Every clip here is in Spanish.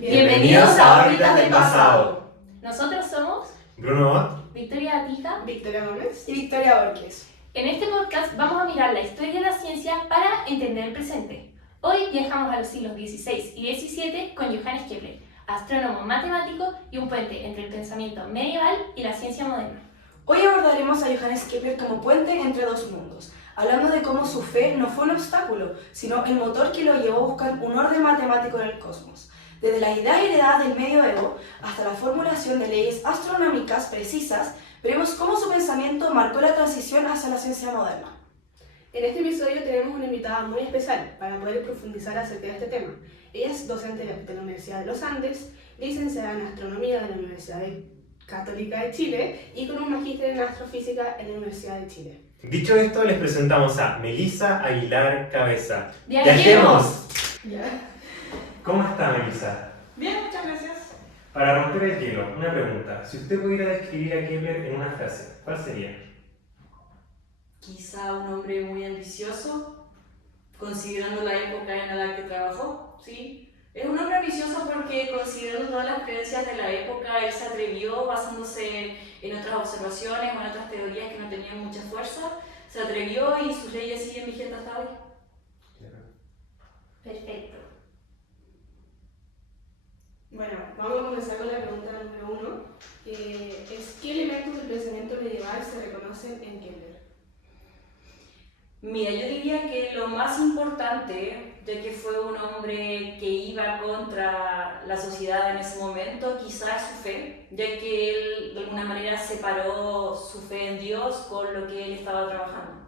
Bienvenidos a Órbitas del Pasado. Nosotros somos Bruno Abad, Victoria Atija, Victoria Gómez y Victoria Borges. En este podcast vamos a mirar la historia de la ciencia para entender el presente. Hoy viajamos a los siglos XVI y XVII con Johannes Kepler, astrónomo matemático y un puente entre el pensamiento medieval y la ciencia moderna. Hoy abordaremos a Johannes Kepler como puente entre dos mundos, hablando de cómo su fe no fue un obstáculo, sino el motor que lo llevó a buscar un orden matemático en el cosmos. Desde la idea heredada del medioevo hasta la formulación de leyes astronómicas precisas, veremos cómo su pensamiento marcó la transición hacia la ciencia moderna. En este episodio tenemos una invitada muy especial para poder profundizar acerca de este tema. Ella es docente de la Universidad de los Andes, licenciada en Astronomía de la Universidad Católica de Chile y con un magíster en Astrofísica en la Universidad de Chile. dicho esto, les presentamos a Melissa Aguilar Cabeza. ¡Viajemos! ¿Cómo está, Melissa? Bien, muchas gracias. Para romper el hielo, una pregunta. Si usted pudiera describir a Kepler en una frase, ¿cuál sería? Quizá un hombre muy ambicioso, considerando la época en la que trabajó, ¿sí? Es un hombre ambicioso porque, considerando todas las creencias de la época, él se atrevió, basándose en otras observaciones o en otras teorías que no tenían mucha fuerza, se atrevió y sus leyes siguen vigentes hasta hoy. Perfecto. Bueno, vamos a comenzar con la pregunta número 1, que es ¿qué elementos del pensamiento medieval se reconocen en Kepler? Mira, yo diría que lo más importante, ya que fue un hombre que iba contra la sociedad en ese momento, quizás su fe, ya que él de alguna manera separó su fe en Dios con lo que él estaba trabajando.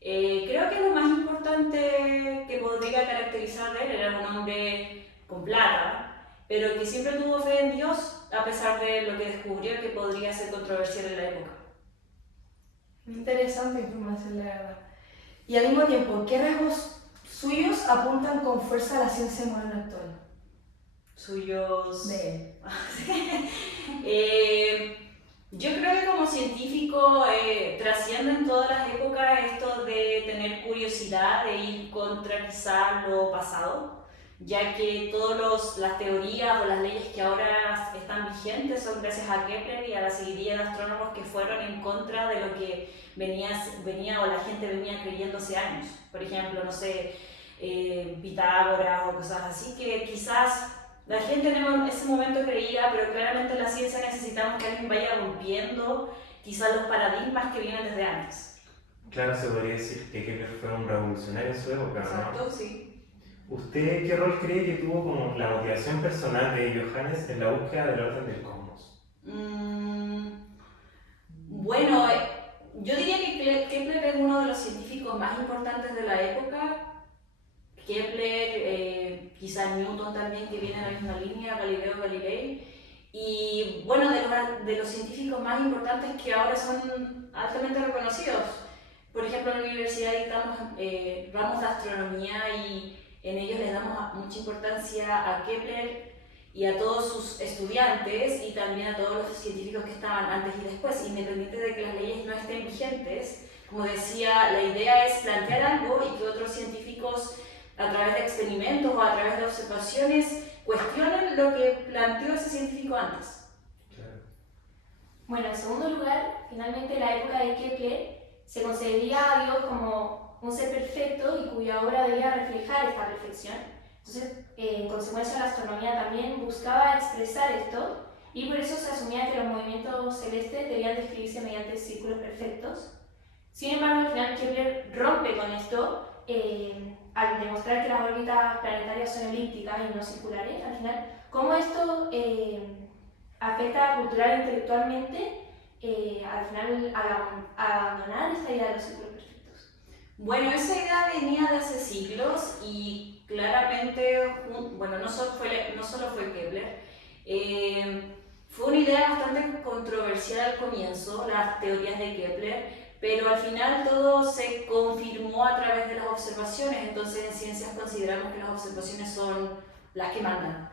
Creo que lo más importante que podría caracterizar de él era un hombre con plata, pero que siempre tuvo fe en Dios a pesar de lo que descubrió que podría ser controversial en la época. Interesante información, la verdad. Y al mismo tiempo, ¿qué rasgos suyos apuntan con fuerza a la ciencia moderna actual? Suyos... De él. Yo creo que como científico trasciende en todas las épocas esto de tener curiosidad, de ir contra quizás lo pasado, ya que todas las teorías o las leyes que ahora están vigentes son gracias a Kepler y a la seguidilla de astrónomos que fueron en contra de lo que venía o la gente venía creyendo hace años. Por ejemplo, no sé, Pitágoras o cosas así, que quizás la gente en ese momento creía, pero claramente en la ciencia necesitamos que alguien vaya rompiendo quizás los paradigmas que vienen desde antes. Claro, se podría decir que Kepler fue un revolucionario en su época, ¿no? Exacto, sí. ¿Usted qué rol cree que tuvo como la motivación personal de Johannes en la búsqueda del orden del cosmos? Bueno, yo diría que Kepler es uno de los científicos más importantes de la época. Kepler, quizá Newton también, que viene en la misma línea, Galileo Galilei, y bueno, de los científicos más importantes que ahora son altamente reconocidos. Por ejemplo, en la universidad dictamos ramos de astronomía y en ellos les damos mucha importancia a Kepler y a todos sus estudiantes y también a todos los científicos que estaban antes y después, independiente de que las leyes no estén vigentes. Como decía, la idea es plantear algo y que otros científicos, a través de experimentos o a través de observaciones, cuestionen lo que planteó ese científico antes. Claro. Bueno, en segundo lugar, finalmente en la época de Kepler se concebía a Dios como un ser perfecto y cuya obra debía reflejar esta perfección. Entonces, en consecuencia, la astronomía también buscaba expresar esto y por eso se asumía que los movimientos celestes debían describirse mediante círculos perfectos. Sin embargo, al final Kepler rompe con esto al demostrar que las órbitas planetarias son elípticas y no circulares. Al final, cómo esto afecta cultural e intelectualmente al final abandonar esta idea de los círculos perfectos. Bueno, esa idea venía de hace siglos y claramente, bueno, no solo fue Kepler, fue una idea bastante controversial al comienzo, las teorías de Kepler, pero al final todo se confirmó a través de las observaciones. Entonces en ciencias consideramos que las observaciones son las que mandan.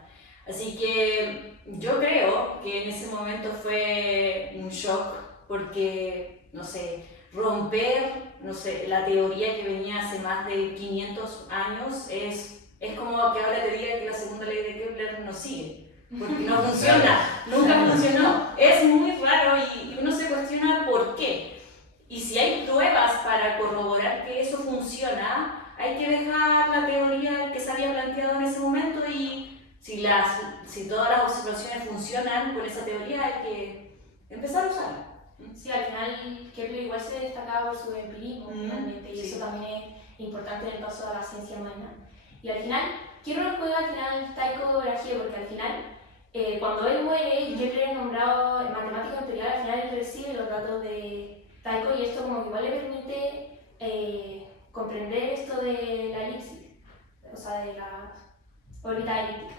Así que yo creo que en ese momento fue un shock porque, no sé, romper, no sé, la teoría que venía hace más de 500 años es Es como que ahora te diga que la segunda ley de Kepler no sigue, porque no funciona, nunca funcionó. Es muy raro y uno se cuestiona por qué. Y si hay pruebas para corroborar que eso funciona, hay que dejar la teoría que se había planteado en ese momento y si todas las observaciones funcionan con esa teoría hay que empezar a usarla. Sí, al final Kepler igual se destacaba por su empirismo finalmente, y sí. eso también es importante en el paso a la ciencia moderna. Y al final, ¿qué rol juega al final Tycho Brahe? Porque al final, cuando él muere y Kepler es nombrado en matemática imperial, al final él recibe los datos de Tycho y esto como que igual le permite comprender esto de la elipsis, o sea, de las órbitas elípticas.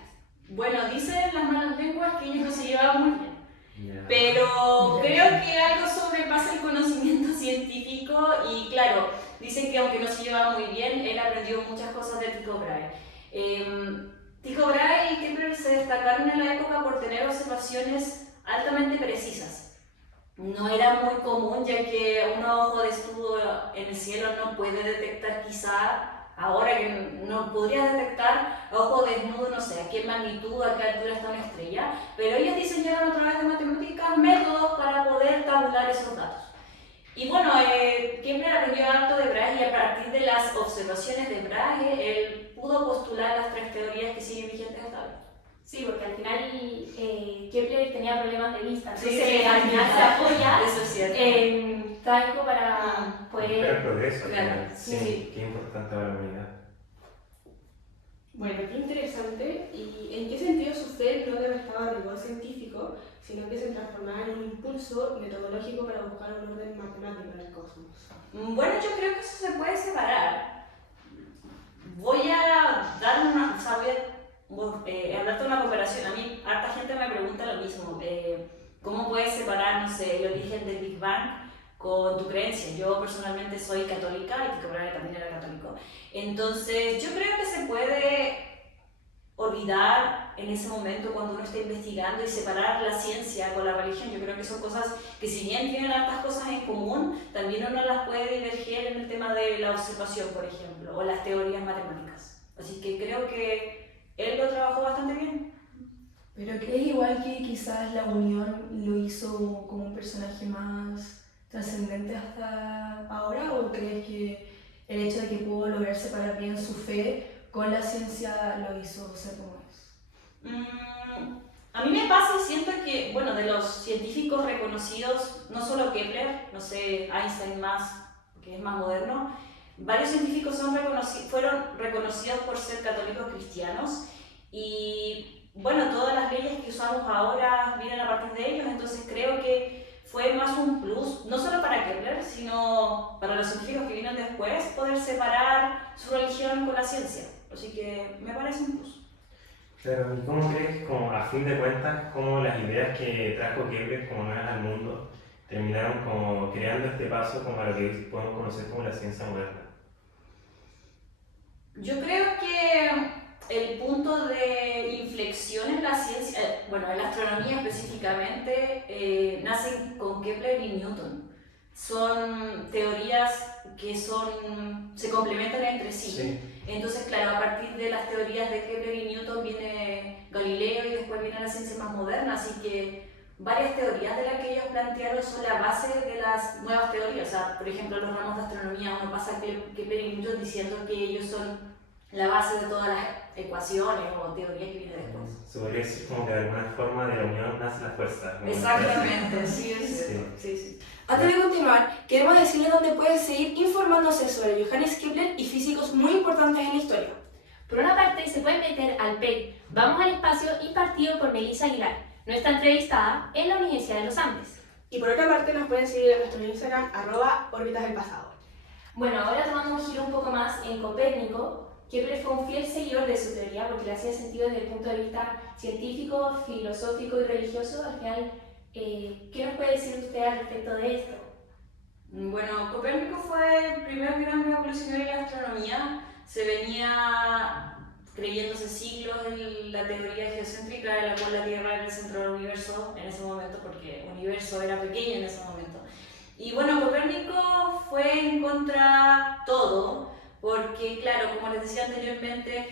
Bueno, dicen las malas lenguas que ellos no se llevaban muy bien. Ya. Pero creo que algo sobrepasa el conocimiento científico y claro, dicen que aunque no se llevaba muy bien, él aprendió muchas cosas de Tycho Brahe. Tycho Brahe y Kepler se destacaron en la época por tener observaciones altamente precisas. No era muy común ya que un ojo de estudio en el cielo no puede detectar quizá, ahora que no podría detectar a ojo desnudo, no sé a qué magnitud, a qué altura está una estrella, pero ellos diseñaron a través de matemáticas métodos para poder tabular esos datos. Y bueno, Kepler aprendió harto de Brahe y a partir de las observaciones de Brahe, él pudo postular las tres teorías que siguen vigentes hasta ahora. Sí, porque al final Kepler tenía problemas de vista, entonces Sí, al final se apoya eso es cierto. en Tycho para poder... Pero progreso, al Claro, final. Sí, sí. qué importante para la humanidad. Bueno, qué interesante. ¿Y en qué sentido su fe no le restaba rigor científico, sino que se transformaba en un impulso metodológico para buscar un orden matemático en el cosmos? Bueno, yo creo que eso se puede separar. Voy a dar una, o sea, hablarte de una comparación. A mí, harta gente me pregunta lo mismo. ¿Cómo puedes separar, no sé, el origen del Big Bang con tu creencia? Yo personalmente soy católica y Tycho Brahe también era católico. Entonces, yo creo que se puede olvidar en ese momento cuando uno está investigando y separar la ciencia con la religión. Yo creo que son cosas que si bien tienen hartas cosas en común, también uno las puede diverger en el tema de la observación, por ejemplo, o las teorías matemáticas. Así que creo que él lo trabajó bastante bien. ¿Pero crees igual que quizás la unión lo hizo como un personaje más trascendente hasta ahora? ¿O crees que el hecho de que pudo lograr separar bien su fe con la ciencia lo hizo ser como es? A mí me pasa y siento que, bueno, de los científicos reconocidos, no solo Kepler, no sé, Einstein más, que es más moderno, varios científicos fueron reconocidos por ser católicos cristianos y bueno, todas las leyes que usamos ahora vienen a partir de ellos, entonces creo que fue más un plus, no solo para Kepler, sino para los científicos que vienen después, poder separar su religión con la ciencia. Así que me parece un plus. Claro, ¿y cómo crees, como a fin de cuentas, cómo las ideas que trajo Kepler como nuevas al mundo terminaron como creando este paso como a lo que hoy podemos conocer como la ciencia moderna? Yo creo que el punto de inflexión en la ciencia, bueno, en la astronomía específicamente, nace con Kepler y Newton. Son teorías que se complementan entre sí. Sí. Entonces, claro, a partir de las teorías de Kepler y Newton viene Galileo y después viene la ciencia más moderna, así que varias teorías de las que ellos plantearon son la base de las nuevas teorías. O sea, por ejemplo, los ramos de astronomía, uno pasa a Kepler y Newton diciendo que ellos son la base de todas las ecuaciones o teorías que vienen después. Se podría decir como que de alguna forma de la unión nace la fuerza. ¿No? Exactamente, sí, es cierto. Sí. Antes de continuar, queremos decirles dónde pueden seguir informándose sobre Johannes Kepler y físicos muy importantes en la historia. Por una parte, se pueden meter al PEC Vamos al Espacio impartido por Melissa Aguilar, nuestra entrevistada en la Universidad de los Andes. Y por otra parte, nos pueden seguir en nuestro Instagram, @órbitasdelpasado. Bueno, ahora tomando un giro un poco más en Copérnico, Kepler fue un fiel seguidor de su teoría porque le hacía sentido desde el punto de vista científico, filosófico y religioso. Al final, ¿qué nos puede decir usted al respecto de esto? Bueno, Copérnico fue el primer gran revolucionario de la astronomía. Se venía creyéndose siglos en la teoría geocéntrica en la cual la Tierra era el centro del universo en ese momento, porque el universo era pequeño en ese momento. Y bueno, Copérnico fue en contra todo, porque claro, como les decía anteriormente,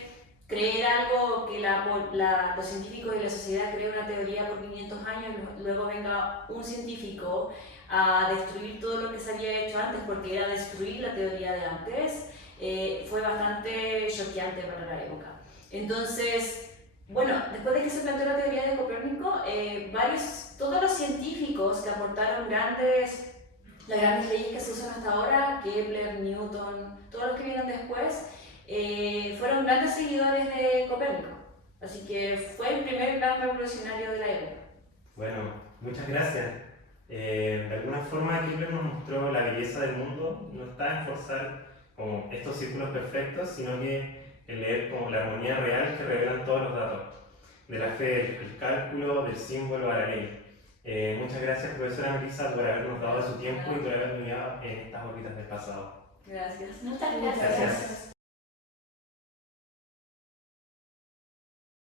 creer algo que los científicos y la sociedad creen una teoría por 500 años, luego venga un científico a destruir todo lo que se había hecho antes, porque era destruir la teoría de antes, fue bastante choqueante para la época. Entonces, bueno, después de que se planteó la teoría de Copérnico, todos los científicos que aportaron las grandes leyes que se usan hasta ahora, Kepler, Newton, todos los que vienen después, fueron grandes seguidores de Copérnico. Así que fue el primer gran revolucionario de la época. Bueno, muchas gracias. De alguna forma Kepler nos mostró la belleza del mundo, no está en forzar como estos círculos perfectos, sino que en leer como la armonía real que revelan todos los datos, de la fe, del cálculo, del símbolo a la ley. Muchas gracias, profesora Melissa, por habernos dado su tiempo y por habernos guiado en estas órbitas del pasado. Gracias. Muchas gracias. Gracias.